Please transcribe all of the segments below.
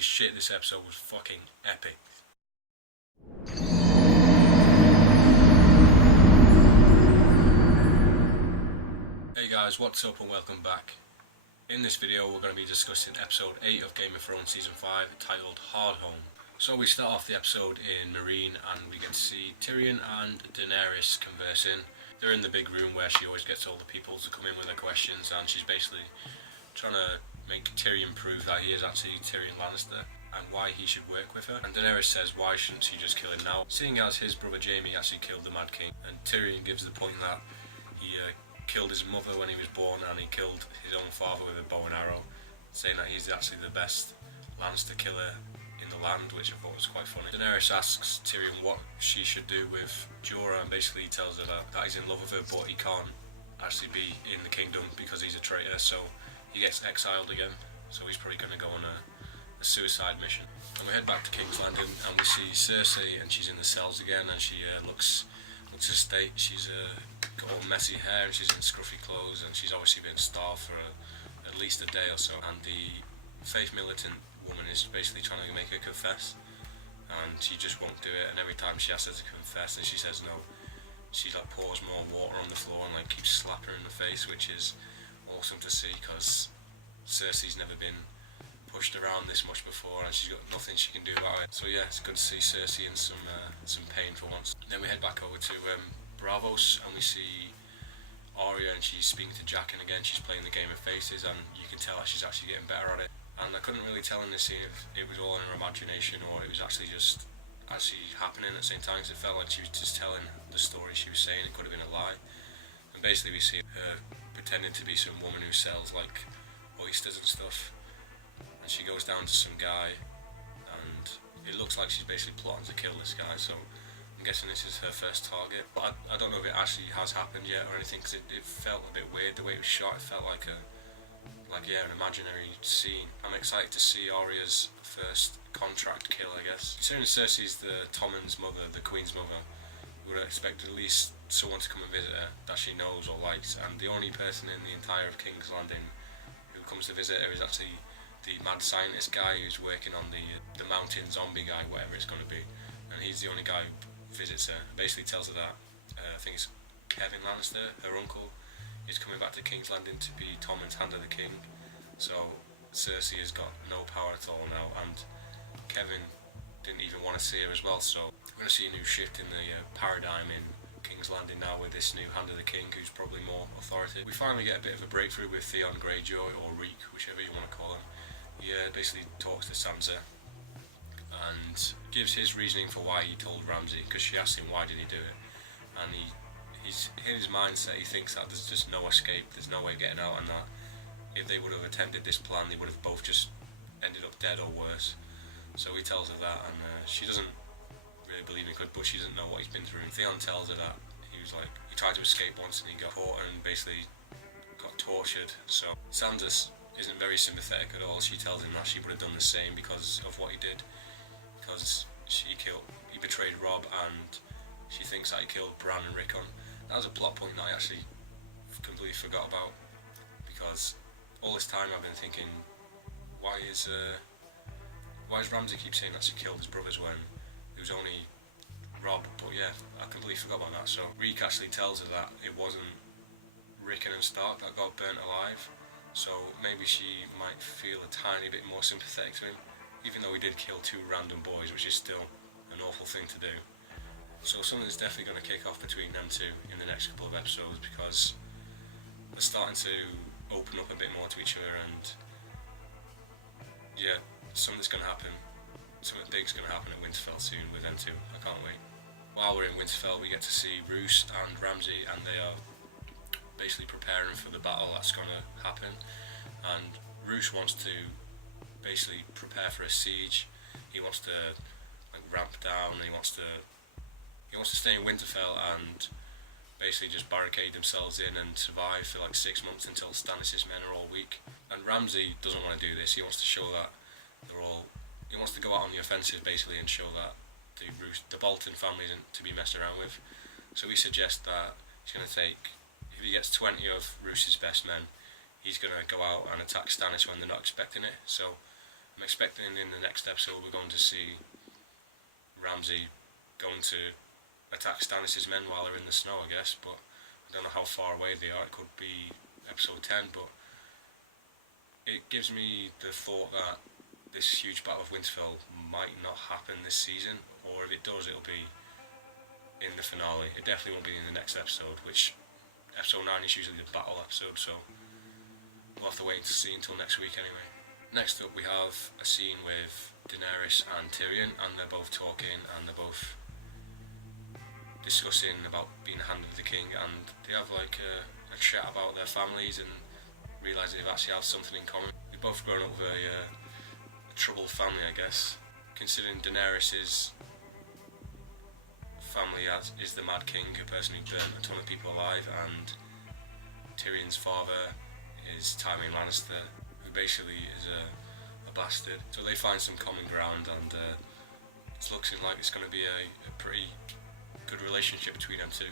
Holy shit, this episode was fucking epic. Hey guys, what's up and welcome back. In this video we're going to be discussing episode 8 of Game of Thrones season 5 titled HardHome. So we start off the episode in Meereen and we get to see Tyrion and Daenerys conversing. They're in the big room where she always gets all the people to come in with their questions, and she's basically trying to make Tyrion prove that he is actually Tyrion Lannister and why he should work with her. And Daenerys says why shouldn't she just kill him now, seeing as his brother Jaime actually killed the Mad King. And Tyrion gives the point that he killed his mother when he was born and he killed his own father with a bow and arrow, saying that he's actually the best Lannister killer in the land, which I thought was quite funny. Daenerys asks Tyrion what she should do with Jorah, and basically tells her that he's in love with her but he can't actually be in the kingdom because he's a traitor, so he gets exiled again, so he's probably going to go on a suicide mission. And we head back to King's Landing and we see Cersei, and she's in the cells again, and she looks a state. She's got all messy hair and she's in scruffy clothes, and she's obviously been starved for at least a day or so. And the faith militant woman is basically trying to make her confess, and she just won't do it. And every time she asks her to confess and she says no, she like pours more water on the floor and like keeps slapping her in the face, which is awesome to see because Cersei's never been pushed around this much before and she's got nothing she can do about it. So yeah, it's good to see Cersei in some pain for once. Then we head back over to Bravos and we see Arya, and she's speaking to Jaqen again. She's playing the game of faces and you can tell that she's actually getting better at it. And I couldn't really tell in this scene if it was all in her imagination or it was actually just actually happening at the same time, because it felt like she was just telling the story she was saying. It could have been a lie. And basically we see her pretending to be some woman who sells like oysters and stuff, and she goes down to some guy and it looks like she's basically plotting to kill this guy, so I'm guessing this is her first target. But I don't know if it actually has happened yet or anything, because it felt a bit weird the way it was shot. It felt like an imaginary scene. I'm excited to see Arya's first contract kill, I guess. Considering Cersei's the Tommen's mother, the Queen's mother, we would expect at least someone to come and visit her that she knows or likes, and the only person in the entire of King's Landing who comes to visit her is actually the mad scientist guy who's working on the mountain zombie guy, whatever it's going to be, and he's the only guy who visits her. Basically tells her that I think it's Kevin Lannister, her uncle, is coming back to King's Landing to be Tommen's Hand of the King. So Cersei has got no power at all now, and Kevin didn't even want to see her as well. So we're going to see a new shift in the paradigm in King's Landing now with this new Hand of the King who's probably more authoritative. We finally get a bit of a breakthrough with Theon Greyjoy, or Reek, whichever you want to call him. He basically talks to Sansa and gives his reasoning for why he told Ramsay, because she asked him why did he do it, and he's in his mindset, he thinks that there's just no escape, there's no way of getting out, and that if they would have attempted this plan they would have both just ended up dead or worse. So he tells her that, and she doesn't really believe he could, but she doesn't know what he's been through. And Theon tells her that he tried to escape once and he got caught and basically got tortured. So Sansa isn't very sympathetic at all. She tells him that she would have done the same because of what he did, because he betrayed Robb, and she thinks that he killed Bran and Rickon. That was a plot point that I actually completely forgot about, because all this time I've been thinking, why is Ramsay keep saying that she killed his brothers when it was only Robb? But yeah, I completely forgot about that. So Reek actually tells her that it wasn't Rickon and Stark that got burnt alive, so maybe she might feel a tiny bit more sympathetic to him, even though he did kill two random boys, which is still an awful thing to do. So something's definitely going to kick off between them two in the next couple of episodes, because they're starting to open up a bit more to each other, and yeah, something's going to happen. Something big's going to happen at Winterfell soon with them two. I can't wait. While we're in Winterfell, we get to see Roose and Ramsay, and they are basically preparing for the battle that's going to happen. And Roose wants to basically prepare for a siege. He wants to ramp down. He wants to stay in Winterfell and basically just barricade themselves in and survive for 6 months until Stannis' men are all weak. And Ramsay doesn't want to do this. He wants to show that he wants to go out on the offensive basically and show that the Bolton family isn't to be messed around with. So we suggest that he's going to take, if he gets 20 of Roose's best men, he's going to go out and attack Stannis when they're not expecting it. So I'm expecting in the next episode we're going to see Ramsay going to attack Stannis' men while they're in the snow, I guess, but I don't know how far away they are. It could be episode 10, but it gives me the thought that this huge battle of Winterfell might not happen this season, or if it does, it'll be in the finale. It definitely won't be in the next episode, which episode 9 is usually the battle episode, so we'll have to wait to see until next week anyway. Next up we have a scene with Daenerys and Tyrion, and they're both talking and they're both discussing about being handed the king, and they have like a chat about their families and realise they've actually have something in common. They've both grown up with a troubled family, I guess, considering Daenerys' family is the Mad King, a person who burnt a ton of people alive, and Tyrion's father is Tywin Lannister, who basically is a bastard. So they find some common ground, and it's looking like it's going to be a pretty good relationship between them two.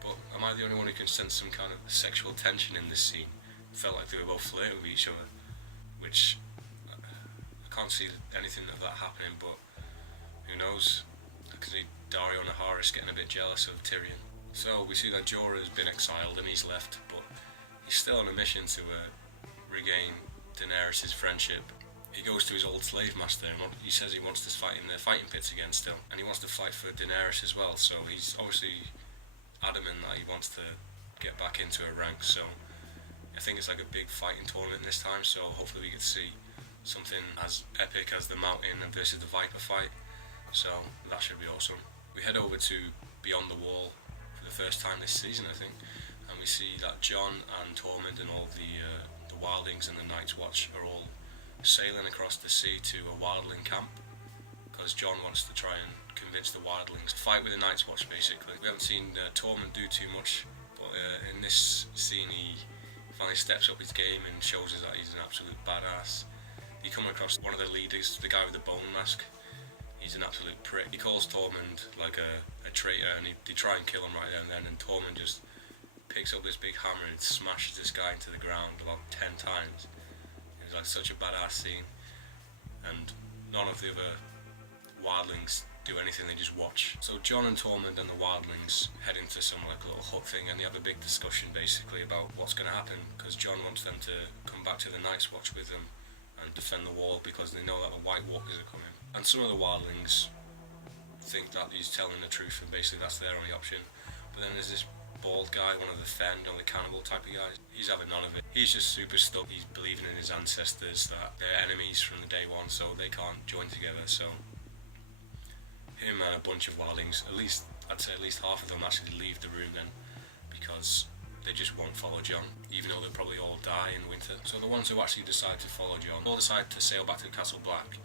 But am I the only one who can sense some kind of sexual tension in this scene? It felt like they were both flirting with each other, which I can't see anything of that happening, but who knows? I can see Dario Naharis getting a bit jealous of Tyrion. So we see that Jorah has been exiled and he's left, but he's still on a mission to regain Daenerys' friendship. He goes to his old slave master and he says he wants to fight in the fighting pits again still, and he wants to fight for Daenerys as well, so he's obviously adamant that he wants to get back into her ranks. So I think it's like a big fighting tournament this time, so hopefully we get to see something as epic as the Mountain versus the Viper fight, so that should be awesome. We head over to Beyond the Wall for the first time this season, I think, and we see that Jon and Tormund and all the Wildlings and the Night's Watch are all sailing across the sea to a Wildling camp, because Jon wants to try and convince the Wildlings to fight with the Night's Watch, basically. We haven't seen Tormund do too much, but in this scene he finally steps up his game and shows us that he's an absolute badass. You come across one of the leaders, the guy with the bone mask. He's an absolute prick. He calls Tormund like a traitor, and they try and kill him right there and then, and Tormund just picks up this big hammer and smashes this guy into the ground about 10 times. It's like such a badass scene, and none of the other Wildlings do anything, they just watch. So Jon and Tormund and the Wildlings head into some like little hut thing, and they have a big discussion basically about what's going to happen, because Jon wants them to come back to the Night's Watch with them and defend the wall, because they know that the White Walkers are coming. And some of the Wildlings think that he's telling the truth, and basically that's their only option. But then there's this bald guy, one of the Fen, or the cannibal type of guys. He's having none of it. He's just super stuck. He's believing in his ancestors, that they're enemies from the day one, so they can't join together. So him and a bunch of Wildlings, I'd say at least half of them actually leave the room then, because they just won't follow Jon, even though they'll probably all die in winter. So the ones who actually decide to follow Jon all decide to sail back to Castle Black.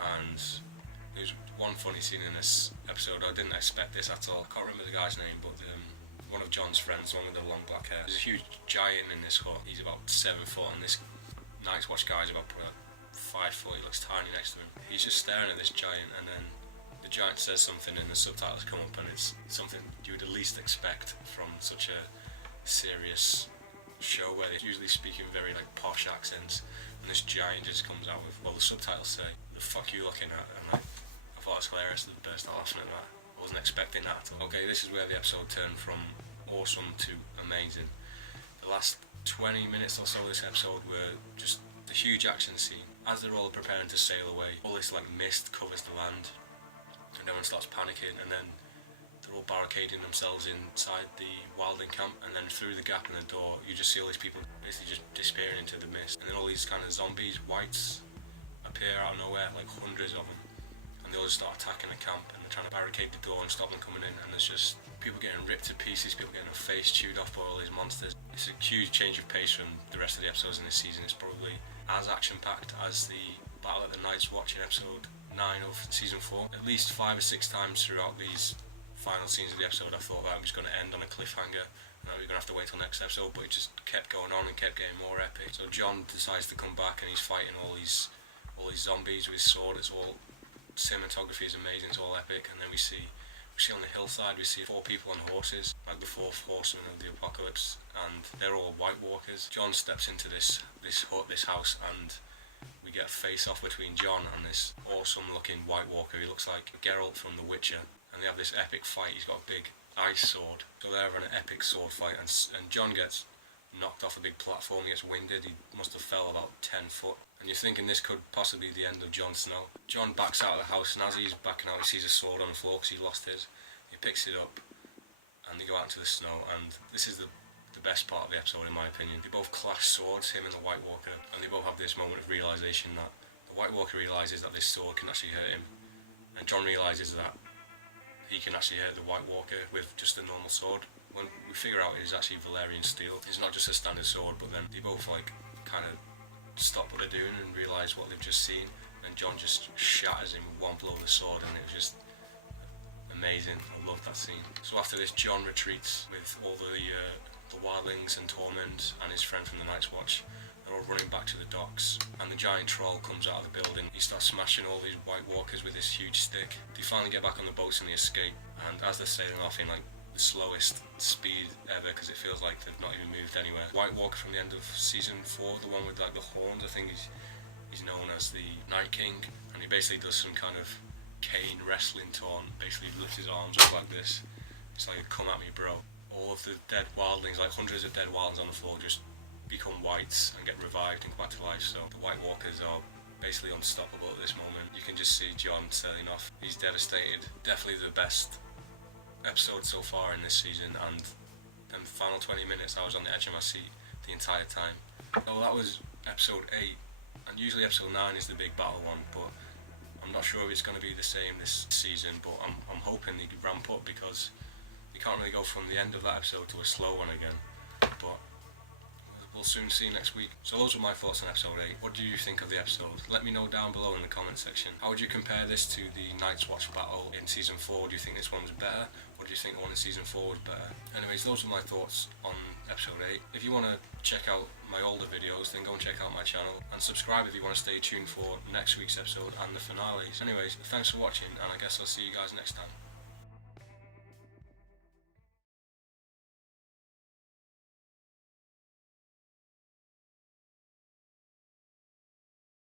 And there's one funny scene in this episode. I didn't expect this at all. I can't remember the guy's name, but one of Jon's friends, one with the long black hair. There's a huge giant in this hut. He's about 7 foot, and this Night's Watch guy's about 5 foot. He looks tiny next to him. He's just staring at this giant, and then the giant says something, and the subtitles come up, and it's something you would at least expect from such a serious show where they're usually speaking very like posh accents, and this giant just comes out with, well, the subtitles say, "The fuck you looking at?" And like, I thought it was hilarious at the burst of laughing at that. I wasn't expecting that at all. Okay, this is where the episode turned from awesome to amazing. The last 20 minutes or so of this episode were just the huge action scene. As they're all preparing to sail away, all this like mist covers the land, and everyone starts panicking, and then they're all barricading themselves inside the Wildling camp, and then through the gap in the door you just see all these people basically just disappearing into the mist, and then all these kind of zombies, whites, appear out of nowhere, like hundreds of them, and they all just start attacking the camp, and they're trying to barricade the door and stop them coming in, and there's just people getting ripped to pieces, people getting their face chewed off by all these monsters. It's a huge change of pace from the rest of the episodes in this season. It's probably as action-packed as the Battle at the Night's Watch in episode 9 of season 4. At least 5 or 6 times throughout these final scenes of the episode I thought that it was going to end on a cliffhanger, and that we were going to have to wait till next episode, but it just kept going on and kept getting more epic. So Jon decides to come back, and he's fighting all these zombies with his sword. It's all, cinematography is amazing, it's all epic. And then we see on the hillside, we see 4 people on horses, like the 4th horseman of the apocalypse, and they're all White Walkers. Jon steps into this hut, this house, and we we get a face-off between Jon and this awesome-looking White Walker. He looks like Geralt from The Witcher, and they have this epic fight. He's got a big ice sword, so they're having an epic sword fight, and Jon gets knocked off a big platform. He gets winded. He must have fell about 10 foot, and you're thinking this could possibly be the end of Jon Snow. Jon backs out of the house, and as he's backing out, he sees a sword on the floor because he lost his. He picks it up, and they go out into the snow, and this is the best part of the episode in my opinion. They both clash swords, him and the White Walker, and they both have this moment of realisation that the White Walker realises that this sword can actually hurt him, and Jon realises that he can actually hurt the White Walker with just a normal sword. When we figure out it is actually Valyrian steel, it's not just a standard sword, but then they both like kind of stop what they're doing and realise what they've just seen, and Jon just shatters him with one blow of the sword, and it was just amazing. I loved that scene. So after this, Jon retreats with all the wildlings and Tormund and his friend from the Night's Watch. They're all running back to the docks, and the giant troll comes out of the building. He starts smashing all these White Walkers with this huge stick. They finally get back on the boats and they escape, and as they're sailing off in like the slowest speed ever, because it feels like they've not even moved anywhere. White Walker from the end of season 4, the one with like the horns, I think he's known as the Night King, and he basically does some kind of cane wrestling taunt, basically lifts his arms up like this. It's like a come at me bro. All of the dead wildlings, like hundreds of dead wildlings on the floor, just become whites and get revived and come back to life. So the White Walkers are basically unstoppable at this moment. You can just see Jon sailing off. He's devastated. Definitely the best episode so far in this season, and the final 20 minutes I was on the edge of my seat the entire time. So that was episode 8, and usually episode 9 is the big battle one, but I'm not sure if it's going to be the same this season, but I'm hoping they could ramp up, because you can't really go from the end of that episode to a slow one again. But we'll soon see next week. So those were my thoughts on episode 8. What do you think of the episode? Let me know down below in the comment section. How would you compare this to the Night's Watch battle in season 4? Do you think this one was better, or do you think the one in season 4 was better? Anyways, those were my thoughts on episode 8. If you want to check out my older videos, then go and check out my channel, and subscribe if you want to stay tuned for next week's episode and the finales. Anyways, thanks for watching, and I guess I'll see you guys next time.